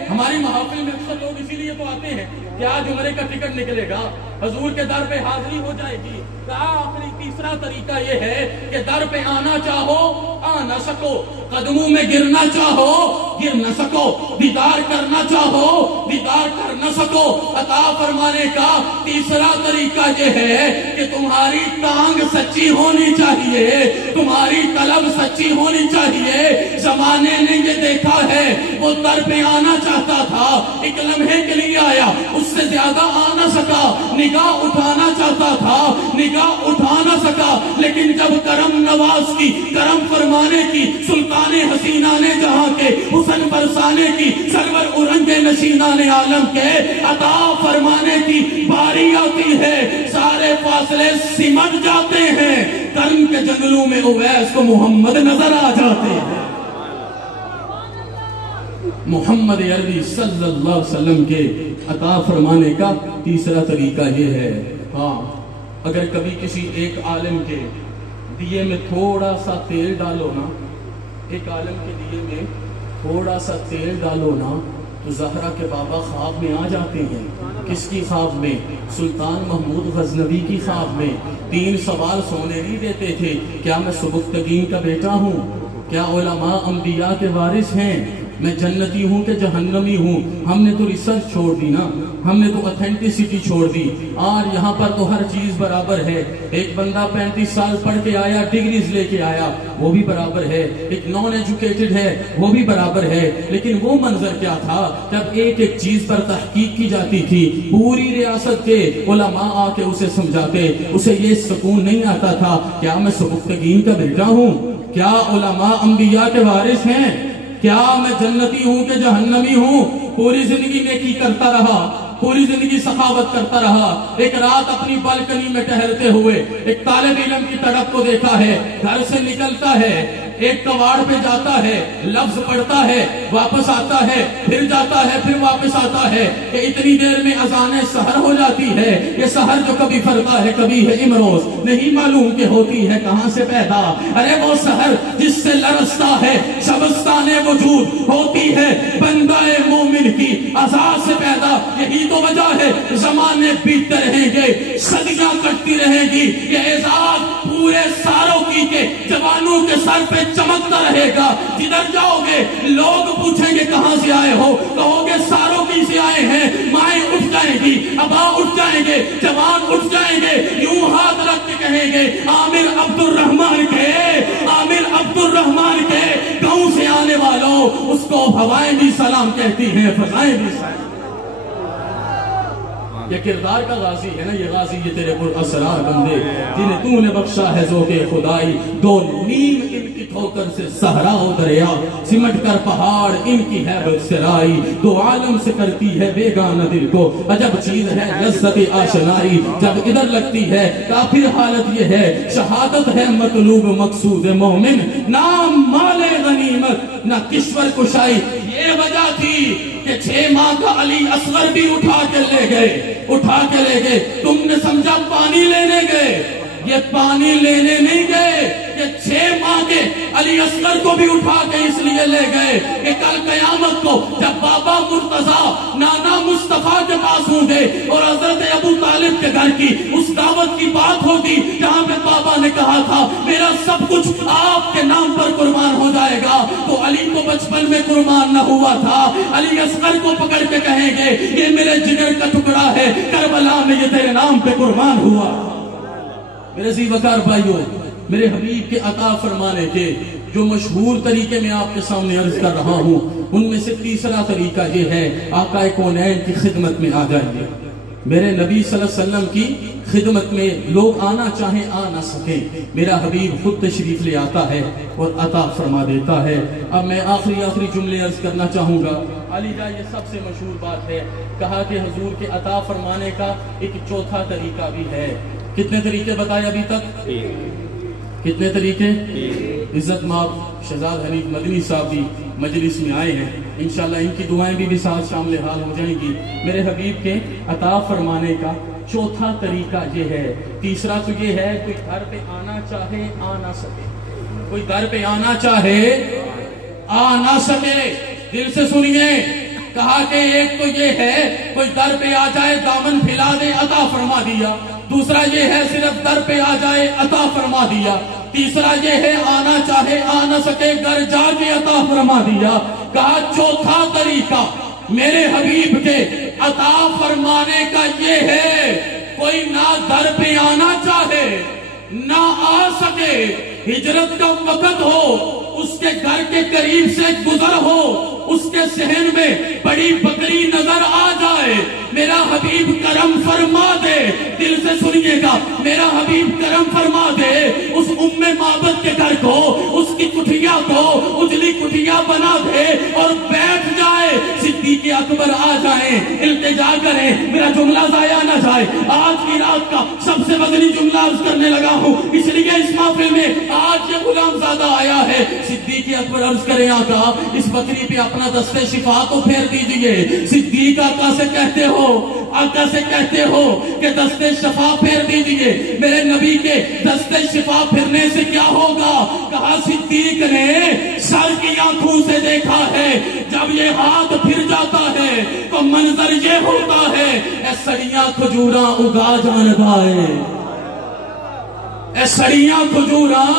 ہماری محافل میں اکثر لوگ اسی لیے تو آتے ہیں کہ آج عمرے کا ٹکٹ نکلے گا، حضور کے در پہ حاضری ہو جائے گی۔ کہا آخری تیسرا طریقہ یہ ہے کہ در پہ آنا چاہو آ نہ سکو، قدموں میں گرنا چاہو گر نہ سکو، دیدار کرنا چاہو دیدار کر نہ سکو۔ عطا فرمانے کا تیسرا طریقہ یہ ہے کہ تمہاری تانگ سچی ہونی چاہیے، تمہاری طلب سچی ہونی چاہیے۔ زمانے نے یہ دیکھا ہے، وہ در پہ آنا چاہتا تھا، ایک لمحے کے لیے آیا، اس سے زیادہ آ نہ سکا، نگاہ اٹھانا چاہتا تھا، نگاہ اٹھا نہ سکا، لیکن جب کرم نواز کی، کرم فرمانے کی، سلطان حسینہ نے جہاں کے حسن برسانے کی، سرور اورنگ نشینان عالم کے عطا فرمانے کی باری آتی ہے، سارے فاصلے سمٹ جاتے ہیں، کرم کے جنگلوں میں اویس کو محمد نظر آ جاتے ہیں۔ محمد عربی صلی اللہ علیہ وسلم کے عطا فرمانے کا تیسرا طریقہ یہ ہے، ہاں اگر کبھی کسی ایک عالم کے دیے میں تھوڑا سا تیل ڈالو نا، ایک عالم کے دیے میں تھوڑا سا تیل ڈالو نا، تو زہرا کے بابا خواب میں آ جاتے ہیں۔ کس کی خواب میں؟ سلطان محمود غزنوی کی خواب میں۔ 3 سوال سونے نہیں دیتے تھے، کیا میں سبکتگین کا بیٹا ہوں؟ کیا علماء انبیاء کے وارث ہیں؟ میں جنتی ہوں کہ جہنمی ہوں؟ ہم نے تو ریسرچ چھوڑ دی نا، ہم نے تو اتھینٹسٹی چھوڑ دی، اور یہاں پر تو ہر چیز برابر ہے۔ ایک بندہ 35 سال پڑھ کے آیا، ڈگریز لے کے آیا، وہ بھی برابر ہے، ایک نان ایجوکیٹڈ ہے وہ بھی برابر ہے۔ لیکن وہ منظر کیا تھا جب ایک ایک چیز پر تحقیق کی جاتی تھی، پوری ریاست کے علماء آ کے اسے سمجھاتے، اسے یہ سکون نہیں آتا تھا کیا میں سبکتگین کا بیٹا ہوں؟ کیا علماء انبیاء کے وارث ہیں؟ کیا میں جنتی ہوں کہ جہنمی ہوں؟ پوری زندگی نیکی کرتا رہا، پوری زندگی سخاوت کرتا رہا، ایک رات اپنی بالکنی میں ٹہلتے ہوئے ایک طالب علم کی تڑپ کو دیکھا ہے، گھر سے نکلتا ہے، ایک کواڑ پہ جاتا ہے، لفظ پڑھتا ہے، واپس آتا ہے، پھر جاتا ہے، پھر واپس آتا ہے، کہ اتنی دیر میں اذان سحر ہو جاتی ہے۔ یہ سحر جو کبھی فرقہ ہے کبھی ہے امروز، نہیں معلوم کہ ہوتی ہے کہاں سے پیدا۔ ارے وہ سحر جس سے لرزتا ہے شبستان وجود، ہوتی ہے بندہ مومن کی عزا سے پیدا۔ یہی تو وجہ ہے زمانے بیتتے رہیں گے، صدیاں کٹتی رہیں گی، یہ اعزاز پورے ساروں کی کے جوانوں کے سر پہ چمکتا رہے گا۔ جدھر جاؤ گے لوگ پوچھیں گے کہاں سے آئے ہو، کہو گے ساروں کی سے آئے ہیں، مائیں اٹھ جائیں گی، ابا اٹھ جائیں گے، جوان اٹھ جائیں گے، یوں ہاتھ رکھ کے کہیں گے عامر عبد الرحمان کے، عامر عبد الرحمان کے گاؤں سے آنے والوں، اس کو ہوائیں بھی سلام کہتی ہیں، فضائیں بھی سلام۔ یہ کردار کا غازی ہے نا، یہ غازی یہ تیرے پر اسرار بندے جنہیں تو نے بخشا ہے ذوق خدائی، 2 نیم ان کی ٹھوکر سے صحرا و دریا، سمٹ کر پہاڑ ان کی ہیبت سے رائی، 2 عالم سے کرتی ہے بیگانہ دل کو عجب چیز ہے لذت آشنائی، جب ادھر لگتی ہے کافر حالت یہ ہے، شہادت ہے مطلوب مقصود مومن، نام مال غنیمت نہ کشور کشائی۔ یہ وجہ تھی کہ 6 ماہ کا علی اصغر بھی اٹھا کے لے گئے، اٹھا کے لے گئے۔ تم نے سمجھا پانی لینے گئے، یہ پانی لینے نہیں گئے، یہ 6 ماہ کے علی اصغر کو بھی اٹھا کے اس لیے لے گئے کہ کل قیامت کو جب بابا مرتضیٰ نانا مصطفیٰ کے پاس ہوں گے اور حضرت ابو طالب کے گھر کی اس دعوت کی بات ہوگی جہاں پہ بابا نے کہا تھا میرا سب کچھ آپ کے نام پر قربان ہو جائے گا، تو علی کو بچپن میں قربان نہ ہوا تھا، علی اصغر کو پکڑ کے کہیں گے یہ میرے جگر کا ٹکڑا ہے، کربلا میں یہ تیرے نام پہ قربان ہوا۔ میرے عزیز وقار بھائیوں، میرے حبیب کے عطا فرمانے کے جو مشہور طریقے میں آپ کے سامنے عرض کر رہا ہوں، ان میں سے تیسرا طریقہ یہ ہے آقا کونین کی خدمت میں آ جائیے۔ میرے نبی صلی اللہ علیہ وسلم کی خدمت میں لوگ آنا چاہیں آ نہ سکیں، میرا حبیب خود تشریف لے آتا ہے اور عطا فرما دیتا ہے۔ اب میں آخری جملے عرض کرنا چاہوں گا۔ علی جا یہ سب سے مشہور بات ہے، کہا کہ حضور کے عطا فرمانے کا ایک چوتھا طریقہ بھی ہے۔ کتنے طریقے بتائے ابھی تک؟ کتنے طریقے؟ عزت مآب شہزاد حنیف مدنی صاحب بھی مجلس میں آئے ہیں، انشاءاللہ ان کی دعائیں بھی ساتھ شامل حال ہو جائیں گی۔ میرے حبیب کے عطا فرمانے کا چوتھا طریقہ یہ ہے، تیسرا تو یہ ہے کوئی گھر پہ آنا چاہے آ نہ سکے، کوئی گھر پہ آنا چاہے آ نہ سکے۔ دل سے سنیے، کہا کہ ایک تو یہ ہے کوئی در پہ آ جائے دامن پھیلا دے عطا فرما دیا، دوسرا یہ ہے صرف در پہ آ جائے عطا فرما دیا، تیسرا یہ ہے آنا چاہے آ نہ سکے گھر جا کے عطا فرما دیا۔ کہا چوتھا طریقہ میرے حبیب کے عطا فرمانے کا یہ ہے کوئی نہ در پہ آنا چاہے نہ آ سکے، ہجرت کا وقت ہو، اس کے گھر کے قریب سے گزر ہو، اس کے صحن میں بڑی بکری نظر آ جائے، میرا حبیب کرم فرما دے۔ دل سے سنیے گا، میرا حبیب کرم فرما دے، اس ام معبد کے گھر کو، اس کی کٹھیا کو اجلی کٹھیا بنا دے اور بیٹھ جائے، صدیق اکبر آ جائیں، التجا کریں، میرا جملہ ضائع نہ جائے۔ آج کی رات کا سب سے مدنی جملہ عرض کرنے لگا ہوں، اس لیے اس محفل میں آج یہ غلام زادہ آیا ہے۔ صدیق اکبر عرض کریں آقا اس بکری پہ اپنا دستے شفا تو پھیر دیجئے۔ صدیق آقا سے کہتے ہو، آقا سے کہتے ہو کہ دستے شفا پھیر دیجئے، میرے نبی کے دستے شفا پھرنے سے کیا ہوگا؟ کہا صدیق نے سر کی آنکھوں سے دیکھا ہے، جب یہ ہاتھ پھر جاتا ہے تو منظر یہ ہوتا ہے، اے سڑیاں کھجوراں اگا جاندا ہے، اے سڑیاں کھجوراں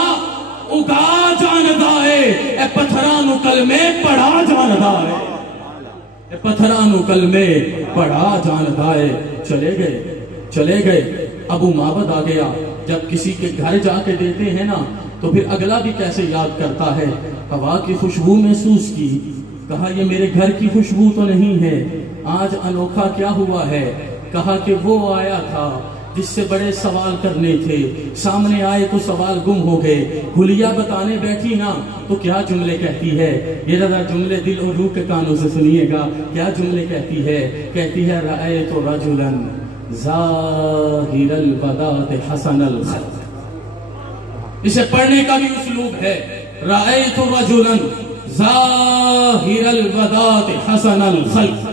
اگا جاندا ہے، اے پتھراں نو کلمے پڑھا جاندا ہے، اے پتھراں نو کلمے پڑھا جاندا ہے۔ چلے گئے ابو معبد آ گیا۔ جب کسی کے گھر جا کے دیتے ہیں نا تو پھر اگلا بھی کیسے یاد کرتا ہے، ہوا کی خوشبو محسوس کی، کہا یہ میرے گھر کی خوشبو تو نہیں ہے، آج انوکھا کیا ہوا ہے؟ کہا کہ وہ آیا تھا جس سے بڑے سوال کرنے تھے، سامنے آئے تو سوال گم ہو گئے، حلیہ بتانے بیٹھی نا تو کیا جملے کہتی ہے؟ یہ ذرا جملے دل اور روح کے کانوں سے سنیے گا، کیا جملے کہتی ہے؟ کہتی ہے رأیت رجلا ظاہر البداۃ حسن الخلق۔ اسے پڑھنے کا بھی اسلوب ہے، رأیت رجلا ظاہر البداۃ حسن الخلق۔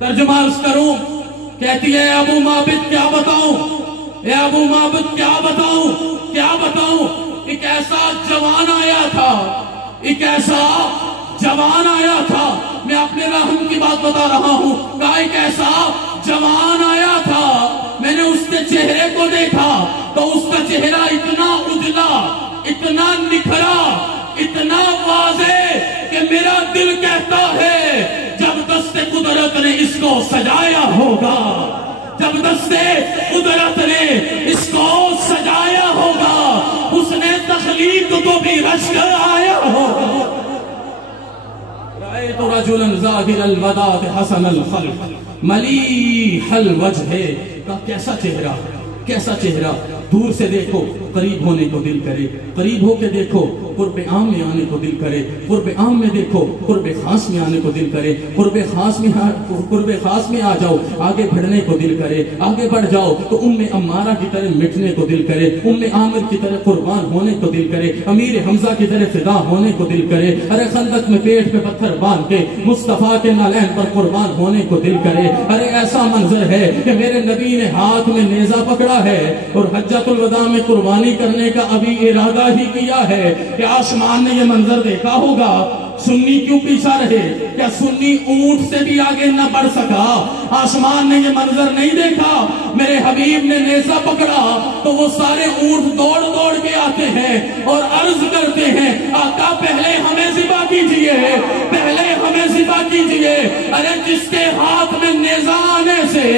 ترجمہ عرض کروں، کہتی ہے ابو معبد کیا بتاؤں، اے ابو معبد کیا بتاؤں، ایک ایسا جوان آیا تھا، ایک ایسا جوان آیا تھا، میں اپنے رحم کی بات بتا رہا ہوں، کہا ایک ایسا جوان آیا تھا، میں نے اس کے چہرے کو دیکھا تو اس کا چہرہ اتنا اجلا، اتنا نکھرا، اتنا واضح کہ میرا دل کہتا ہے جب دست قدرت نے اس کو سجایا ہوگا، جب دست قدرت نے اس کو سجایا ہوگا، اس نے تخلیق کو بھی رشک آیا ہوگا۔ رأیت رجلا ظاہر البداۃ حسن الخلق ملیح الوجہ، کا کیسا چہرہ، دور سے دیکھو قریب ہونے کو دل کرے، قریب ہو کے دیکھو قرب عام میں آنے کو دل کرے، قرب عام میں دیکھو قرب خاص میں آنے کو دل کرے، قرب خاص میں آ جاؤ آگے بڑھنے کو دل کرے، آگے بڑھ جاؤ تو عمارہ کی طرح مٹنے کو دل کرے، عامر کی طرح قربان ہونے کو دل کرے، امیر حمزہ کی طرح فدا ہونے کو دل کرے، ارے خندق میں پیٹ پہ پتھر باندھ کے مصطفیٰ کے نالین پر قربان ہونے کو دل کرے۔ ارے ایسا منظر ہے کہ میرے نبی نے ہاتھ میں نیزہ پکڑا ہے اور حجۃ الوداع میں قربانی قربانی کرنے کا ابھی ارادہ ہی کیا ہے کہ آسمان نے یہ منظر دیکھا ہوگا، سنی کیوں پیچھا رہے؟ کیا سنی اونٹ سے بھی آگے نہ بڑھ سکا؟ آسمان نے یہ منظر نہیں دیکھا؟ میرے حبیب نے نیزہ پکڑا تو وہ سارے اونٹ دوڑ دوڑ کے آتے ہیں اور عرض کرتے ہیں آقا پہلے ہمیں ذبح کیجئے، پہلے ہمیں ذبح کیجئے۔ ارے جس کے ہاتھ میں نیزہ آنے سے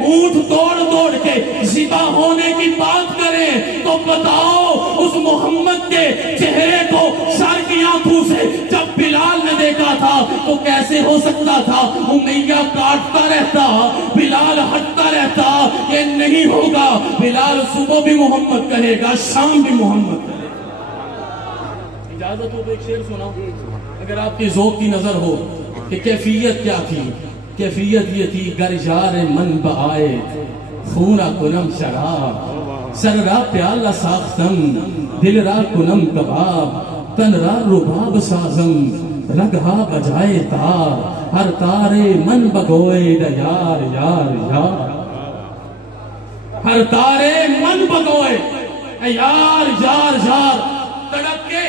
اونٹ دوڑ دوڑ کے ذبح ہونے کی بات کرے تو بتاؤ اس محمد کے چہرے کو سر کی آنکھوں سے جب بلال نے دیکھا تھا تو کیسے ہو سکتا تھا؟ امیہ کاٹتا رہتا، بلال ہٹتا رہتا، یہ نہیں ہوگا۔ بلال صبح بھی محمد کہے گا، شام بھی محمد کہے گا۔ اجازت ہو تو ایک شعر سنا اگر آپ کی ذوق کی نظر ہو کہ کیفیت کیا تھی؟ کیفیت یہ تھی، گر یار من بآئے خونہ کنم شراب، سر را پیالہ ساختم دل را کنم کباب، تن را رباب سازم رگہا بجائے تار، ہر تارے من بگوئے دا یار یار یار، ہر تارے من بگوئے یار یار یار۔ تڑپ کے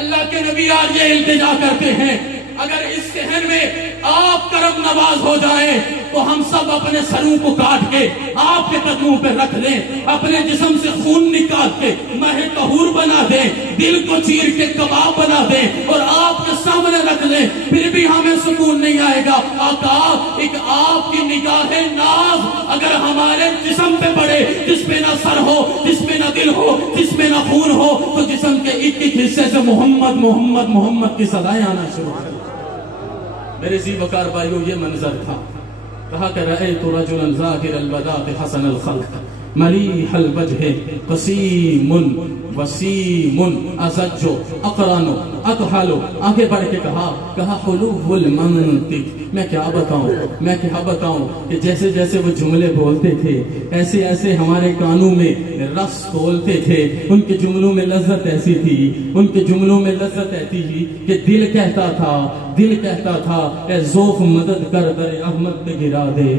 اللہ کے نبی آج یہ التجا کرتے ہیں اگر اس صحن میں آپ کرم نواز ہو جائیں تو ہم سب اپنے سروں کو کاٹ کے آپ کے قدموں پہ رکھ دیں، اپنے جسم سے خون نکال کے ماہ طہور بنا دیں، دل کو چیر کے کباب بنا دیں اور آپ کے سامنے رکھ دیں، پھر بھی ہمیں سکون نہیں آئے گا۔ آقا ایک آپ کی نگاہ ناز اگر ہمارے جسم پہ پڑے جس پہ نہ سر ہو، جس پہ نہ دل ہو، جس پہ نہ خون ہو، تو جسم کے ایک ایک حصے سے محمد محمد محمد کی صدائیں آنا شروع ہو۔ میرے ذی وقار بھائیو یہ منظر تھا، کہا کہ رأیت رجلا ظاہر البداء حسن الخلق ملیح الوجہ قسیم وسیم ازج اقرن اکحل۔ آگے بڑھ کے کہا حلو المنطق، میں کیا بتاؤں کہ جیسے جیسے وہ جملے بولتے تھے ایسے ایسے ہمارے کانوں میں رس کھولتے تھے، ان کے جملوں میں لذت ایسی تھی، ان کے جملوں میں لذت ایسی تھی کہ دل کہتا تھا اے ذوق مدد کر در احمد پہ گرا دے،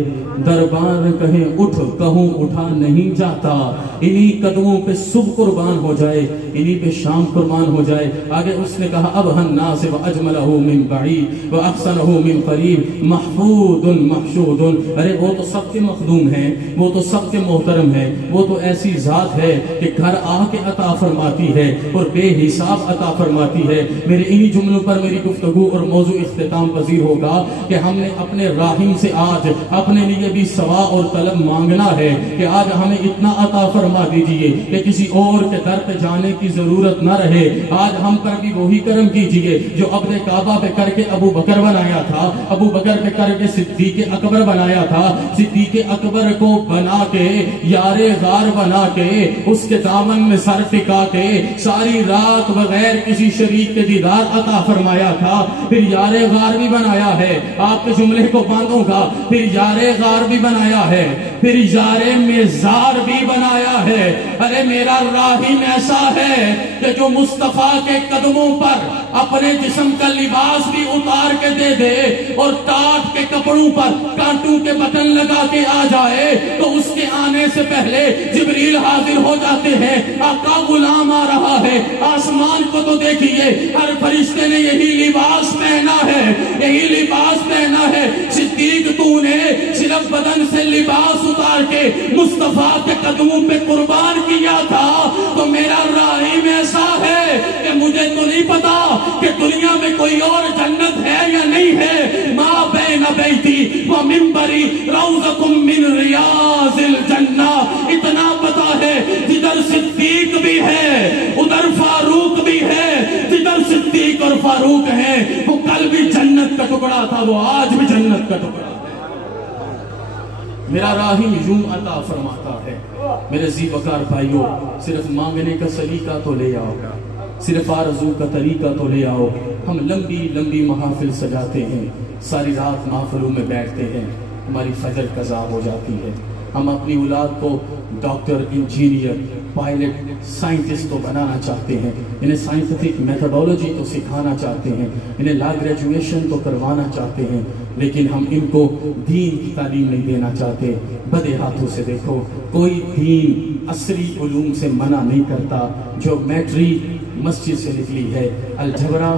دربار کہیں اٹھ کہوں اٹھا نہیں جاتا، انہی قدموں پہ صبح قربان ہو جائے، انہی پہ شام قربان ہو جائے۔ آگے اس نے کہا اب الناس واجملہ من بعید واحسنہ من قریب محفوظ محشود۔ ارے وہ تو سب کے مخدوم ہیں، وہ تو سب کے محترم ہیں، وہ تو ایسی ذات ہے کہ گھر آ کے عطا فرماتی ہے اور بے حساب عطا فرماتی ہے۔ میرے انہی جملوں پر میری گفتگو اور موضوع اختتام پذیر ہوگا کہ ہم نے اپنے راہیم سے آج اپنے لیے بھی سوا اور طلب مانگنا ہے کہ آج ہمیں اتنا عطا فرما دیجئے کہ کسی اور کے در پہ جانے کی ضرورت نہ رہے۔ آج ہم پر بھی وہی کرم کیجئے جو عبد کعبہ پہ کر کے ابو بکر بنایا تھا، ابو بکر پہ کر کے صدیق اکبر بنایا تھا، صدیق اکبر کو بنا کے یار غار بنا کے اس کے دامن میں سر ٹکا کے ساری رات بغیر کسی شریک کے دیدار عطا فرمایا تھا، پھر یار غار بھی بنایا ہے۔ آپ کے جملے کو باندھوں گا، پھر یار غار بھی بنایا ہے، پھر یار میزار بھی بنایا ہے۔ ارے میرا راہیم ایسا ہے کہ جو مصطفیٰ کے قدموں پر اپنے جسم کا لباس بھی اتار کے دے دے اور ٹاٹ کے کپڑوں پر کانٹوں کے بٹن لگا کے آ جائے تو اس کے آنے سے پہلے جبریل حاضر ہو جاتے ہیں، آقا غلام آ رہا ہے۔ آسمان کو تو دیکھیے، ہر فرشتے نے یہی لباس پہنا ہے، یہی لباس پہنا ہے۔ صدیق تو نے صرف بدن سے لباس اتار کے مصطفیٰ کے قدموں پہ قربان کیا تھا، تو میرا راہیم ایسا ہے کہ مجھے تو نہیں پتا کہ دنیا میں کوئی اور جنت ہے یا نہیں ہے۔ ما بین بیتی و منبری روضۃ من ریاض الجنہ، اتنا پتا ہے جدھر صدیق بھی ہے ادھر فاروق بھی ہے، جدھر صدیق اور فاروق ہیں وہ کل بھی جنت کا ٹکڑا تھا، وہ آج بھی جنت کا ٹکڑا ہے۔ میرا راہیم یوں عطا فرماتا ہے۔ میرے ذی وقار بھائیو، صرف مانگنے کا سلیقہ تو لے آؤ، صرف آرزو کا طریقہ تو لے آؤ۔ ہم لمبی لمبی محافل سجاتے ہیں، ساری رات محفلوں میں بیٹھتے ہیں، ہماری فجر قضا ہو جاتی ہے۔ ہم اپنی اولاد کو ڈاکٹر، انجینئر، پائلٹ، سائنٹسٹ تو بنانا چاہتے ہیں، انہیں سائنٹیفک میتھڈولوجی تو سکھانا چاہتے ہیں، انہیں لا گریجویشن تو کروانا چاہتے ہیں، لیکن ہم ان کو دین کی تعلیم نہیں دینا چاہتے۔ بدے ہاتھوں سے دیکھو، کوئی دین عصری علوم سے منع نہیں کرتا۔ جیومیٹری مسجد سے نکلی ہے، الجبرا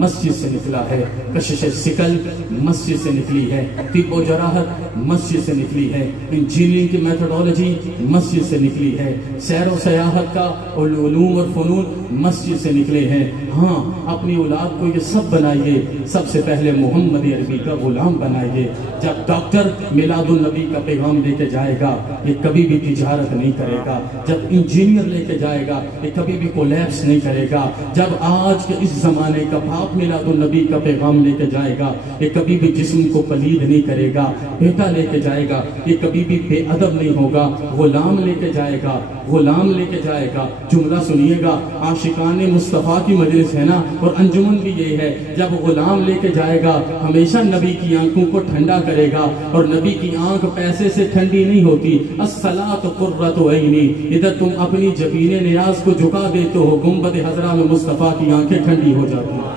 مسجد سے نکلا ہے، کشش سکل مسجد سے نکلی ہے، طب و جراحت مسجد سے نکلی ہے، انجینئرنگ کی میتھڈولوجی مسجد سے نکلی ہے، سیر و سیاحت کا علوم اور فنون مسجد سے نکلے ہیں۔ ہاں، اپنی اولاد کو یہ سب بنائیے، سب سے پہلے محمد عربی کا غلام بنائیے۔ جب ڈاکٹر میلاد النبی کا پیغام لے کے جائے گا، یہ کبھی بھی تجارت نہیں کرے گا۔ جب انجینئر لے کے جائے گا، یہ کبھی بھی کولیپس نہیں کرے گا۔ جب آج کے اس زمانے کا باپ میلاد النبی کا پیغام لے کے جائے گا، یہ کبھی بھی جسم کو پلید نہیں کرے گا۔ بیٹا لے کے جائے گا، یہ کبھی بھی بے ادب نہیں ہوگا۔ غلام لے کے جائے گا، غلام لے کے جائے گا۔ جملہ سنیے گا، عاشقان مصطفیٰ کی مجلس ہے نا، اور انجمن بھی یہ ہے، جب غلام لے کے جائے گا ہمیشہ نبی کی آنکھوں کو ٹھنڈا کرے گا، اور نبی کی آنکھ پیسے سے ٹھنڈی نہیں ہوتی۔ الصلاۃ قرۃ عینی، ادھر تم اپنی جبین نیاز کو جھکا دیتے ہو، گنبد خضرا میں مصطفیٰ کی آنکھیں ٹھنڈی ہو جاتی ہیں،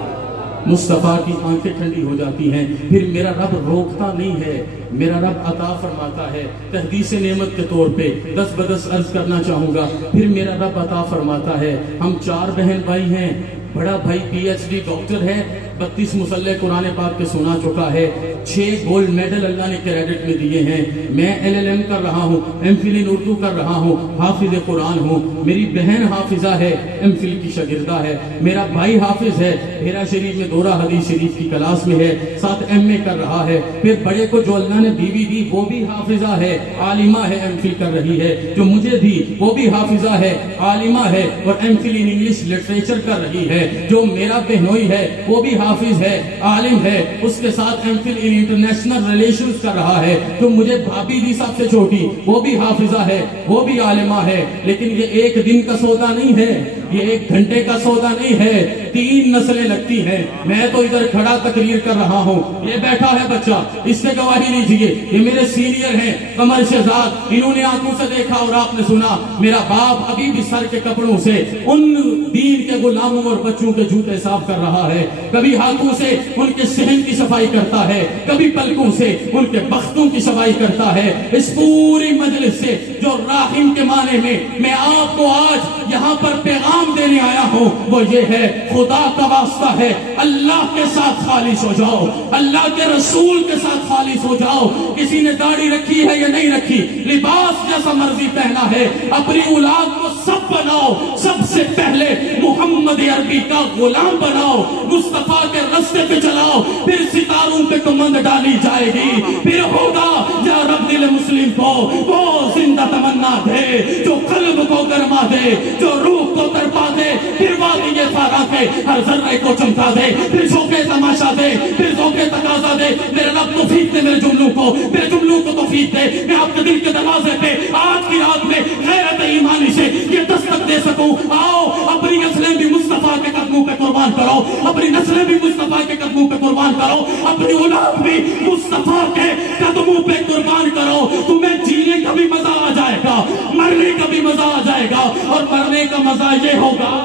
مصطفیٰ کی آنکھیں ٹھنڈی ہو جاتی ہیں۔ پھر میرا رب روکتا نہیں ہے، میرا رب عطا فرماتا ہے۔ تحدیث نعمت کے طور پہ 10 بدس عرض کرنا چاہوں گا، پھر میرا رب عطا فرماتا ہے۔ ہم 4 بہن بھائی ہیں، بڑا بھائی PhD ڈاکٹر ہے، 32 مصلح قرآن پاک کے سنا چکا ہے، 6 گولڈ میڈل اللہ نے کریڈٹ میں دیے ہیں۔ میں LLM کر رہا ہوں، MPhil in اردو کر رہا ہوں، حافظ قرآن ہوں۔ میری بہن حافظہ ہے، MPhil کی شاگردہ ہے۔ میرا بھائی حافظ ہے، ہیرا شریف میں دورہ حدیث شریف کی کلاس میں ہے، ساتھ MA کر رہا ہے۔ پھر بڑے کو جو اللہ نے بیوی دی وہ بھی حافظہ ہے، عالمہ ہے، MPhil کر رہی ہے۔ جو مجھے دی وہ بھی حافظہ ہے، عالمہ ہے، اور MPhil in انگلش لٹریچر کر رہی ہے۔ جو میرا بہنوئی ہے وہ بھی حافظ ہے، عالم ہے، اس کے ساتھ MPhil in انٹرنیشنل ریلیشنز کر رہا ہے۔ جو مجھے بھابی دی سب سے چھوٹی وہ بھی حافظہ ہے، وہ بھی عالمہ ہے۔ لیکن یہ ایک دن کا سودا نہیں ہے، یہ 1 گھنٹے کا سودا نہیں ہے، 3 نسلیں لگتی ہیں۔ میں تو ادھر کھڑا تقریر کر رہا ہوں، یہ بیٹھا ہے بچہ، اس سے گواہی لیجئے، یہ میرے سینئر ہیں قمر شہزاد، انہوں نے آنکھوں سے دیکھا اور آپ نے سنا۔ میرا باپ ابھی بھی سر کے کپڑوں سے ان دین کے غلاموں اور بچوں کے جوتے صاف کر رہا ہے، کبھی ہاتھوں سے ان کے صحن کی صفائی کرتا ہے، کبھی پلکوں سے ان کے بختوں کی صفائی کرتا ہے۔ اس پوری مجلس سے جو راحم کے معنی میں آپ کو آج یہاں پر پیغام دینے آیا ہوں وہ یہ ہے، خدا کا واسطہ ہے، اللہ کے ساتھ خالص ہو جاؤ، اللہ کے رسول کے ساتھ خالص ہو جاؤ۔ کسی نے داڑھی رکھی ہے یا نہیں رکھی، لباس جیسا مرضی پہنا ہے، اپنی اولاد کو سب بناؤ، سب سے پہلے محمد عربی کا غلام بناؤ، مصطفیٰ کے رستے پہ چلاؤ، پھر ستاروں پہ کمند ڈالی جائے گی، پھر ہوگا یا رب دل مسلم کو وہ زندہ تمنا دے جو قلب کو گرما دے، جو روح کو تڑپا دے، پھر وادی فارا کے ہر ذرے کو چمکا دے، پھر ذوقِ تماشا دے، پھر ذوقِ تقاضا دے۔ میرے رب توفیق دے میرے جملوں کو، میرے جملوں کو توفیق دے، میں آپ کے دل کے دروازے پہ آج کی رات میں غیرت ایمانی سے یہ دستک دے سکوں۔ آؤ اپنی نسلیں بھی مصطفیٰ کے قدموں پہ قربان کرو، اپنی نسلیں بھی مصطفیٰ کے قدموں پہ قربان کرو، اپنی اولاد بھی مصطفیٰ کے قدموں پہ قربان کرو۔ تمہیں جینے کا بھی مزہ آ جائے گا، مرنے کا بھی مزہ آ جائے گا، اور مرنے کا مزہ یہ ہوگا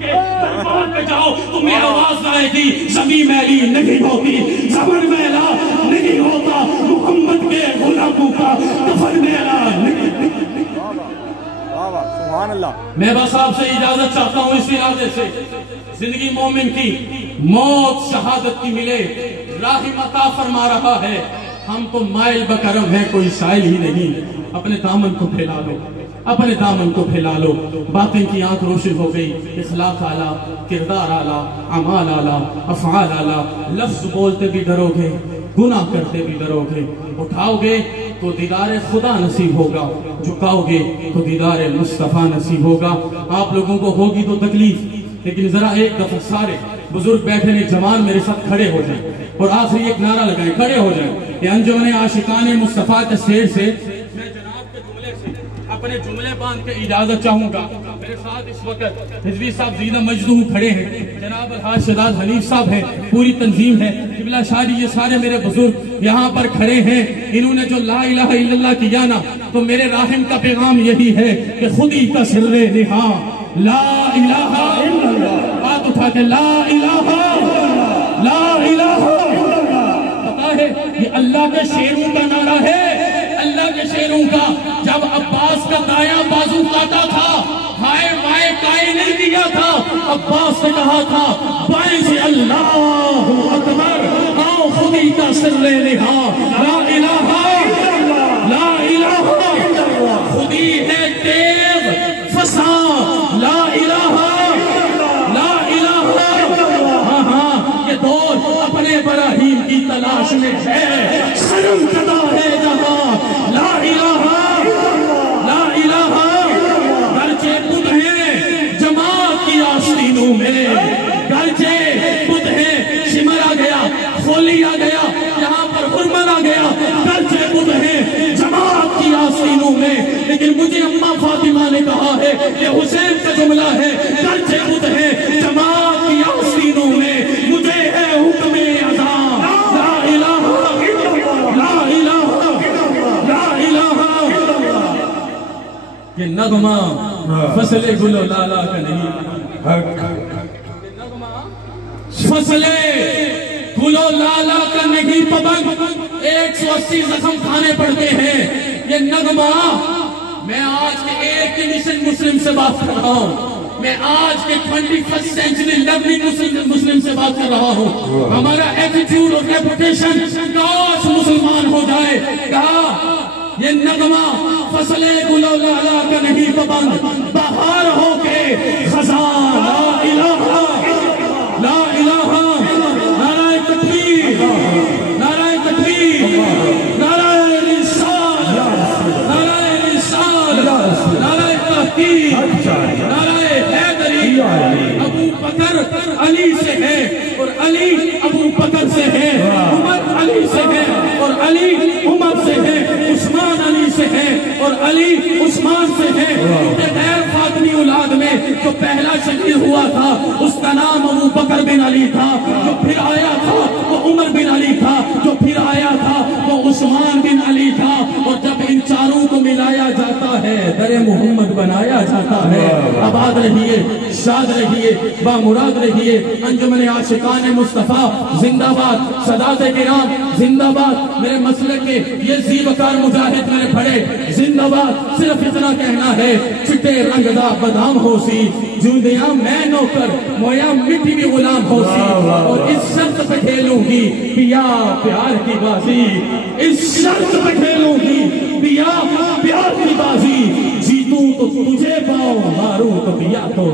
کے دربار پہ جاؤ، تمہیں آواز آئے گی، زمین میلی نہیں ہوتی، زمن میلا نہیں ہوتا، محمد کے غلاموں کا دفن میلا نہیں۔ سبحان اللہ۔ میں بس آپ سے اجازت چاہتا ہوں اس ارادے سے، زندگی مومن کی موت شہادت کی ملے، راہ عطا فرما رہا ہے۔ ہم تو مائل بکرم ہیں، کوئی سائل ہی نہیں۔ اپنے دامن کو پھیلا لو، اپنے دامن کو پھیلا لو۔ باطن کی آنکھ روشن ہو گئی، اخلاق اعلیٰ، کردار اعلیٰ، اعمال اعلیٰ، افعال اعلیٰ۔ لفظ بولتے بھی ڈرو گے، گناہ کرتے بھی ڈرو گے۔ اٹھاؤ گے تو دیدار خدا نصیب ہوگا، جھکاؤ گے تو دیدار مصطفیٰ نصیب ہوگا۔ آپ لوگوں کو ہوگی تو تکلیف، لیکن ذرا ایک دفعہ سارے بزرگ بیٹھے نے جوان میرے ساتھ کھڑے ہو جائیں اور آخری ایک نعرہ لگائیں، کھڑے ہو جائیں۔ یہ انجمن عاشقان مصطفیٰ کے سیر سے میں جناب کے جملے سے اپنے جملے باندھ کے اجازت چاہوں گا۔ میرے ساتھ اس وقت حزبی صاحب زیدہ مجدوم کھڑے ہیں، جناب الحاج شہزاد حنیف صاحب ہیں، پوری تنظیم ہے، قبلہ شاہی، یہ سارے میرے بزرگ یہاں پر کھڑے ہیں۔ انہوں نے جو لا الہ الا اللہ کیا نا، تو میرے راحم کا پیغام یہی ہے کہ خودی کا سر نہاں لا الہ الا اللہ، بات اٹھا کے لا الہ لا الہ الا اللہ۔ پتا ہے یہ اللہ کے شیروں کا نعرہ ہے، اللہ کے شیروں کا۔ جب عباس کا دایاں بازو کاٹا تھا، ہائے مائے کائے نہیں دیا تھا، عباس نے کہا تھا بائیں سے اللہ اکبر، آؤ خودی کا سر لے لہا، لا الہ لا الہ خودی ہے تیغ فساں، لا الہ لا الہ۔ ہاں ہاں یہ دور اپنے ابراہیم کی تلاش میں ہے، شرم زدہ ہے جہاں، لا الہ لا الہ۔ گرچہ بت ہیں جماعت کی آستینوں میں، گرچہ بت ہیں شمر آ گیا، خولی آ گیا، یہاں پر حرمن آ گیا، گرچہ بت ہیں جماعت کی آستینوں میں، لیکن مجھے اماں فاطمہ نے کہا ہے، یہ حسین کا جملہ ہے، گرچہ بت ہیں جماعت کی آستینوں میں، مجھے ہے حکم اذان، لا الہ لا الہ لا الہ۔ یہ نغمہ فصل گل و لالا کا نہیں، فصل گل و لالا کا نہیں پابند، 180 زخم کھانے پڑتے ہیں۔ یہ نغمہ، میں آج کے ایک ایڈیشن مسلم سے بات کر رہا ہوں، میں آج کے 21st سینچری لرننگ مسلم سے بات کر رہا ہوں۔ ہمارا ایٹیٹیوڈ اور ریپوٹیشن کاش مسلمان ہو جائے۔ کہا یہ نغمہ فصل گل و لالا کا نہیں پابند، بہار ہو کے خزاں، لا الہ لا الہ۔ نعرہ تکبیر، نعرہ تکبیر، نعرہ رسالت، نعرہ رسالت، نعرہ تحقیق، نعرہ حیدری۔ ابو بکر علی سے ہے اور علی ابو بکر سے ہے، عمر علی سے ہے اور علی عمر سے ہے، عثمان علی سے ہے اور علی عثمان سے ہے۔ غیر فاطمی اولاد میں جو پہلا شہید ہوا تھا اس کا نام ابو بکر بن علی تھا، جو پھر آیا تھا وہ عمر بن علی تھا، جو پھر آیا تھا وہ عثمان بن علی تھا۔ اور جب ان چاروں کو ملایا جاتا ہے در محمد بنایا جاتا ہے۔ آباد رہیے، شاد رہیے، بامراد رہیے۔ انجمن عاشقان مصطفیٰ زندہ باد، سادات کرام زندہ باد، میرے مسلک کے یہ زیبکار مجاہد میرے پڑے زندہ باد۔ صرف اتنا کہنا ہے، چٹے رنگ دا بدام ہو سی، جوندیاں میں نوکر مویا مٹی بھی غلام ہو سی، اور اس شرط پہ کھیلوں گی پیا پیار کی بازی، اس شرط پہ کھیلوں گی پیا پیار کی بازی، جیتوں تو تجھے پاؤں، ماروں تو پیا تو